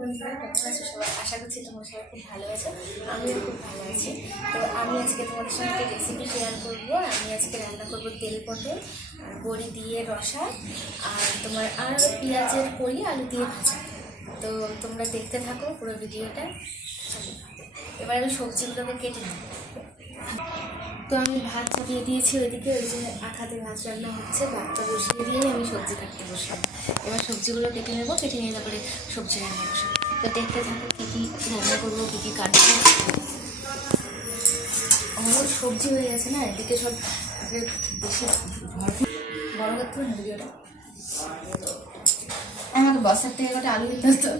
বন্ধুরা কেমন আছো সবাই? আশা করছি তোমরা সবাই খুব ভালো আছো। আমিও খুব ভালো আছি। তো আমি আজকে তোমাদের সঙ্গে রেসিপি শেয়ার করবো। আমি আজকে রান্না করবো তেল পটল আর বড়ি দিয়ে রসা আর পেঁয়াজের বড়ি আলু দিয়ে ভাজা। তো তোমরা দেখতে থাকো পুরো ভিডিওটা। এবার আমি সবজিগুলোকে কেটে নেব। তো আমি ভাত চাপিয়ে দিয়েছি ওইদিকে, ওই যে আঠাতে ভাত রান্না হচ্ছে, ভাতটা বসিয়ে দিয়ে আমি সবজি কাটতে বসলাম। এবার সবজিগুলো কেটে নেবো, কেটে নিয়ে তারপরে সবজি রান্না বসাবো। তো দেখতে থাকো কী কী রান্না করবো, কী কী কাটবো। আমার সবজি হয়ে গেছে না, এদিকে সব বেশি বড় করতে হবে না ভিডিওটা। আমাকে বসার থেকে একটা আলু দিতে হতো।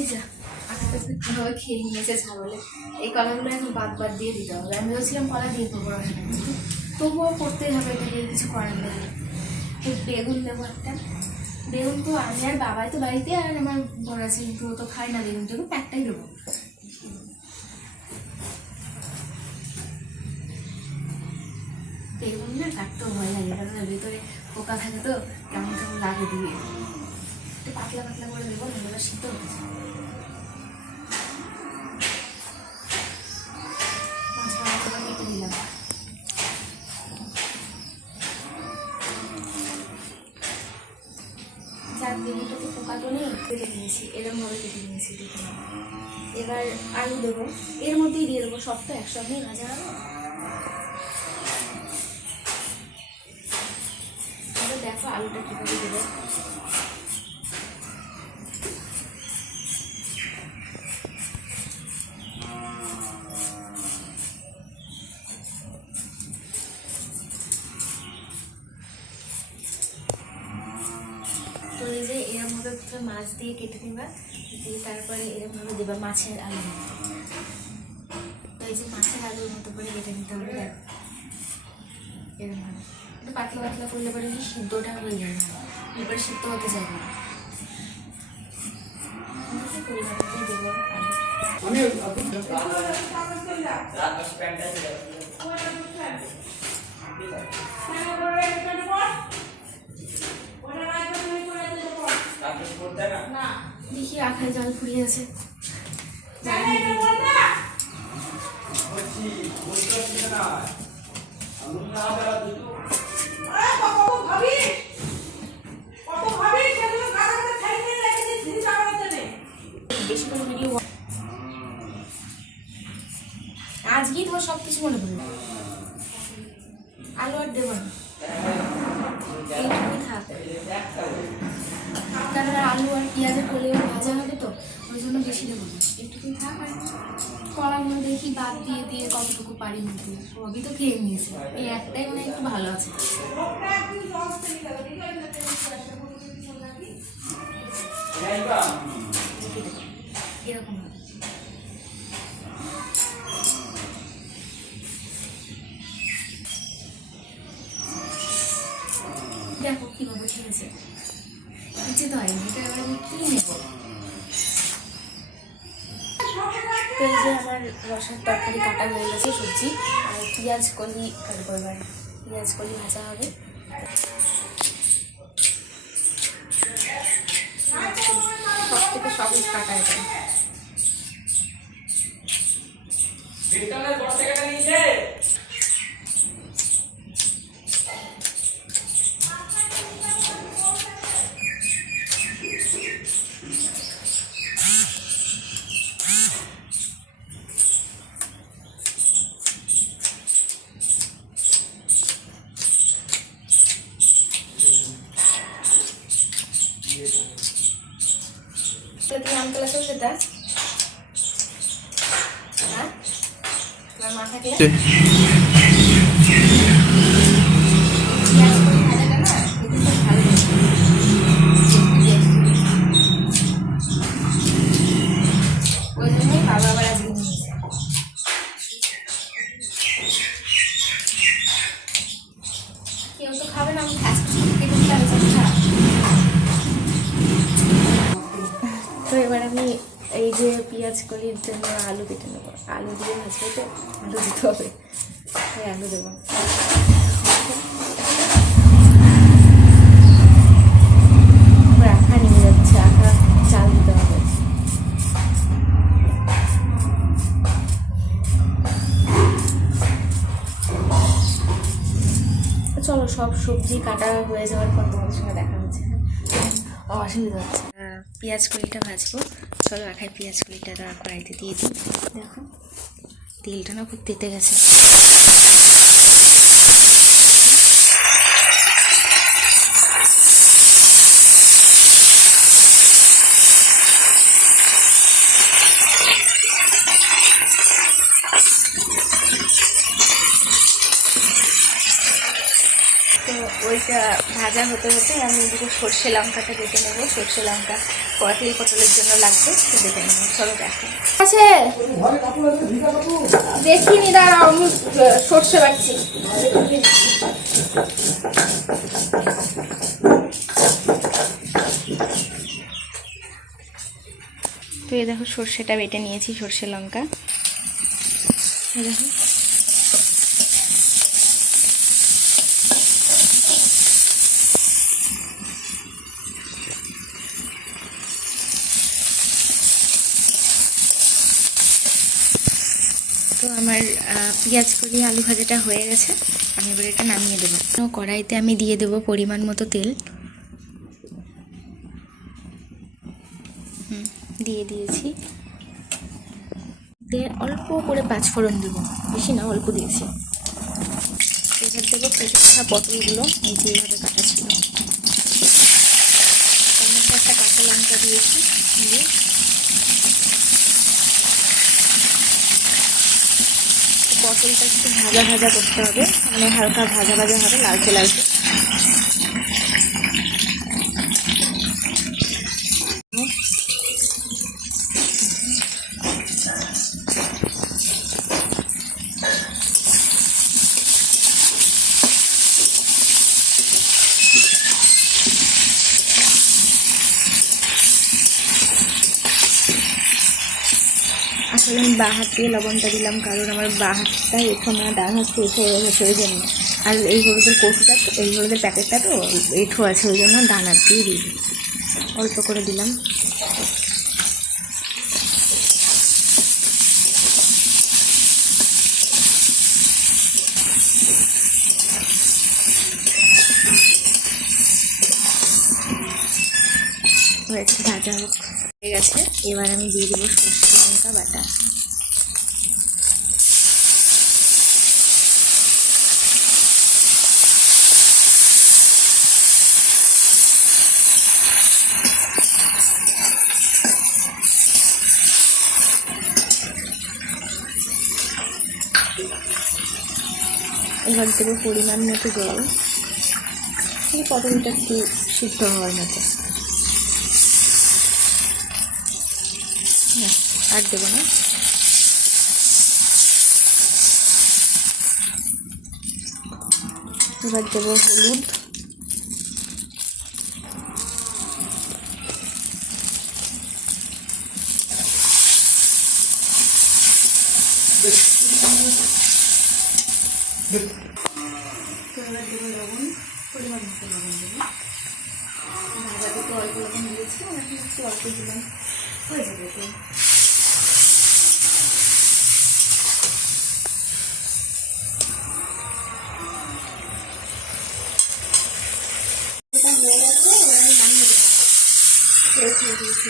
এই যা আটাটা কীভাবে খেয়ে নিয়েছে ছাগলে। এই কলাগুলো এখন বাদ দিয়ে দিতে হবে। আমি ভেবেছিলাম কলা দিয়ে দেবো রসটা, কিন্তু তবুও করতেই হবে, এটাকে কিছু করার নেই। তো বেগুন দেবো একটা। বেগুন তো আমি আর বাবাই তো বাড়িতে, আর আমার বড় আছে, কিন্তু ও তো খায় না বেগুন টেগুন, একটাই দেবো। বেগুন না কাটতেও ভয় লাগে, কারণ ভেতরে পোকা থাকে, তো কেমন কেমন লাগে দিয়ে একটু পাতলা পাতলা করে দেবো, নাহলে শীত হতে যায়। কেটে দিলাম। যার বেগুনটাতে পোকা তো নেই, কেটে নিয়েছি, এরকমভাবে কেটে নিয়েছি। দেখে এবার আলু দেবো, এর মধ্যেই দিয়ে দেবো, সব তো একসঙ্গেই ভাজা হবে। দেখো আলুটা কীভাবে দেবো। তো এই যে এরকমভাবে প্রথমে মাছ দিয়ে কেটে নেবা, দিয়ে তারপরে এরকমভাবে দেবা মাছের আলু। তো এই যে মাছের আলুর মতো করে কেটে নিতে হবে। এরকমভাবে একটু পাতলা পাতলা করলে পরে কি সিদ্ধটা হয়ে যাবে, এরপরে সিদ্ধ হতে যাবে না। পরিমাণটাই দেবো দেখি আখায় জল ফুরিয়ে আছে। আজকেই তোমার সব কিছু মনে পড়লো। আলু আর দেবো না, এইটুকুই থাক, কারণ আলু আর পেঁয়াজের কোলে ভাজা হবে, তো ওই জন্য বেশি দেবো না, একটুকুই থাক। আর কড়াগুলো দেখি বাদ দিয়ে দিয়ে কতটুকু পারি মধ্যে, সবই তো খেয়ে নিয়েছে, এই একটাই মানে একটু ভালো আছে। এরকম দেখো কীভাবে খেয়েছে, নিচে তো হয়নি, এটা এবার আমি কী নেব। তো এই যে আমার রসার তরকারি কাটা হয়ে গেছে, সবজি আর পেঁয়াজ কলি কাটবো। এবার পেঁয়াজ কলি ভাজা হবে। সব থেকে সবই কাটা যায়। আঙ্কেল আছে সেটা মাথাকে ওই জন্যই বাবা আবার আজকে নিয়েছে। কলির জন্য আলু কেটে নেবো, আলু দিয়ে ভাজবো তো আলু দিতে হবে, তাই আলু দেবো। আখা নিয়ে যাচ্ছে, আখা চাল দিতে হবে। চলো সব সবজি কাটা হয়ে যাওয়ার পর তোমাদের সঙ্গে দেখা হচ্ছে। অসুবিধা হচ্ছে। পেঁয়াজ কলিটা ভাজবো, চলো আখায় পেঁয়াজ কলিটা কড়াইতে দিয়ে দিই। দেখো তেলটা না খুব তেতে গেছে। তো ওইটা ভাজা হতে হতে আমি এদিকে সর্ষে লঙ্কাটা বেটে নেবো। সর্ষে লঙ্কা তেল পটলের জন্য লাগবে, তো বেটে নেবো। চলো দেখো আছে, দেখিনি, দাঁড়াও আমি সর্ষে বাটছি। তো এই দেখো সর্ষেটা বেটে নিয়েছি, সর্ষে লঙ্কা। দেখো তো আমার পেঁয়াজ কলি আলু ভাজাটা হয়ে গেছে, আমি এবার এটা নামিয়ে দেবো। কড়াইতে আমি দিয়ে দেবো পরিমাণ মতো তেল, দিয়ে দিয়েছি। দিয়ে অল্প করে পাঁচফোড়ন দেবো, বেশি না, অল্প দিয়েছি। এবার দেবো কেটে রাখা পটলগুলো, এই যে এইভাবে কাটা ছিল। টমেটো একটা কাঁচা লঙ্কা দিয়েছি, দিয়ে পটলটা একটু ভাজা ভাজা করতে হবে, মানে হালকা ভাজা ভাজা হবে, লালচে লালচে। আসলে আমি বাঁ হাত দিয়ে লবণটা দিলাম, কারণ আমার বাঁ হাতটা এঁঠো না, ডান হাতটা এঁঠো হয়ে গেছে ওই জন্য। আর এই হলুদের কৌটোটা, এই হলুদের প্যাকেটটা তো এঁঠো আছে, ওই জন্য ডান হাত দিয়ে দিই, অল্প করে দিলাম। একটু ভাজা হয়ে গেছে, এবার আমি দিয়ে দেবো সর্ষে লঙ্কা বাটা। এবার দেবো পরিমাণ মতো জল, পটলটা একটু সিদ্ধ হওয়ার মতো, আর দেবো না। এবার দেবো হলুদ, এবার দেবো লবণ, পরিমাণ মতো লবণ দেবো। ভাজাতে তো অল্প লবণ দিয়েছি, আমি একটু অল্প দিলাম, হয়ে যাবে। তো এটা হয়ে গেছে, এবার আমি নামিয়ে দেবো। দিয়েছি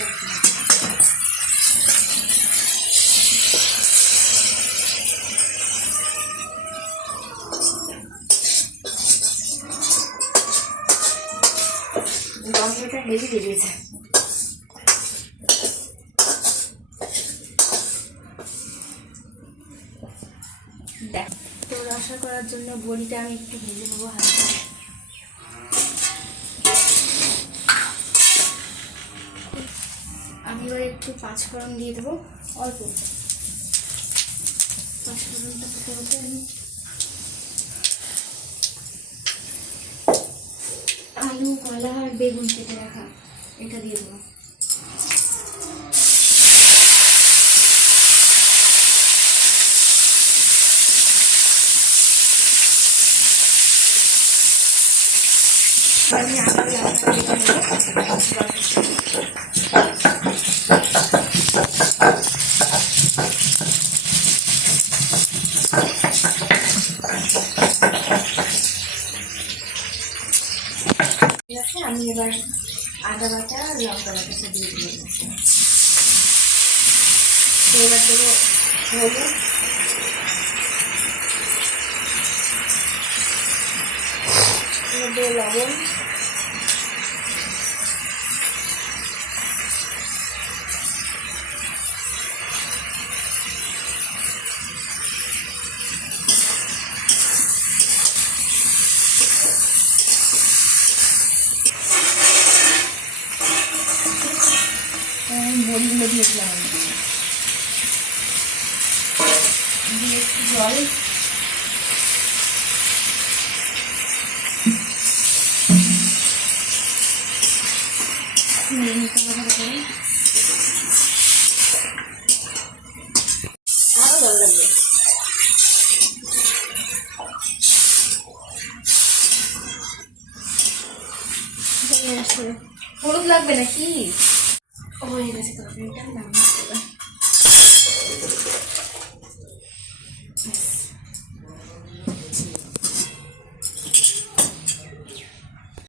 গন্ধটা হেভি বেরিয়েছে। দেখ, তো রসা করার জন্য বড়িটা আমি একটু ভেজে নেবো হালকা। আমি এবার একটু পাঁচফোড়ন দিয়ে দেবো, অল্প পাঁচফোড়নটা হতে হতে আমি আলু, কলা আর বেগুন কেটে রাখা এটা দিয়ে দেবো। আমি আদা লঙ্কা কেটে নেবো। আমি এবার আদা বাটা আর লঙ্কা বাটাটা দিয়ে দেবো। এবার দেবো হলুদ, এবার দেবো লবণ, বড়িগুলো দিয়েছিলাম দিয়ে একটু জল, আরও জল লাগবে। হলুদ লাগবে নাকি? হয়ে গেছে তরকারিটা, নামিয়ে